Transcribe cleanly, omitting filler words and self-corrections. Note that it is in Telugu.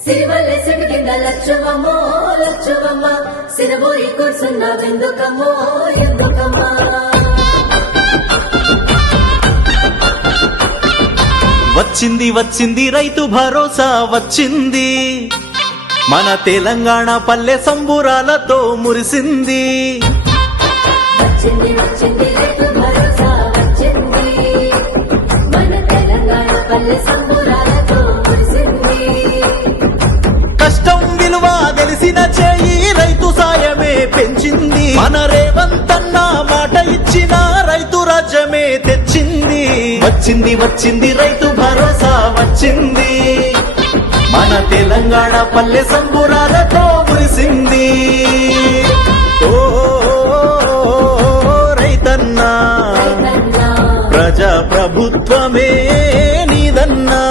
సిరివల్లె చెట్టు కింద లచ్చవమ్మో లచ్చవమ్మ సిరబోయి కూర్చున్నావెందుకమ్మో ఎందుకమ్మా వచ్చింది వచ్చింది రైతు భరోసా వచ్చింది మన తెలంగాణ పల్లె సంబురాలతో మురిసింది వచ్చింది వచ్చింది రైతు భరోసా వచ్చింది మన తెలంగాణ పల్లె సంబురాలతో మురిసింది కష్టం విలువ తెలిసిన చేయి రైతు సాయమే పెంచింది మన రేవంతన్న మాట ఇచ్చిన రైతు రాజ్యమే తెచ్చింది వచ్చింది వచ్చింది రైతు భరోసా వచ్చింది మన తెలంగాణ పల్లె సంబురాలతో మురిసింది ఓ రైతన్నా ప్రజా ప్రభుత్వమే నీదన్నా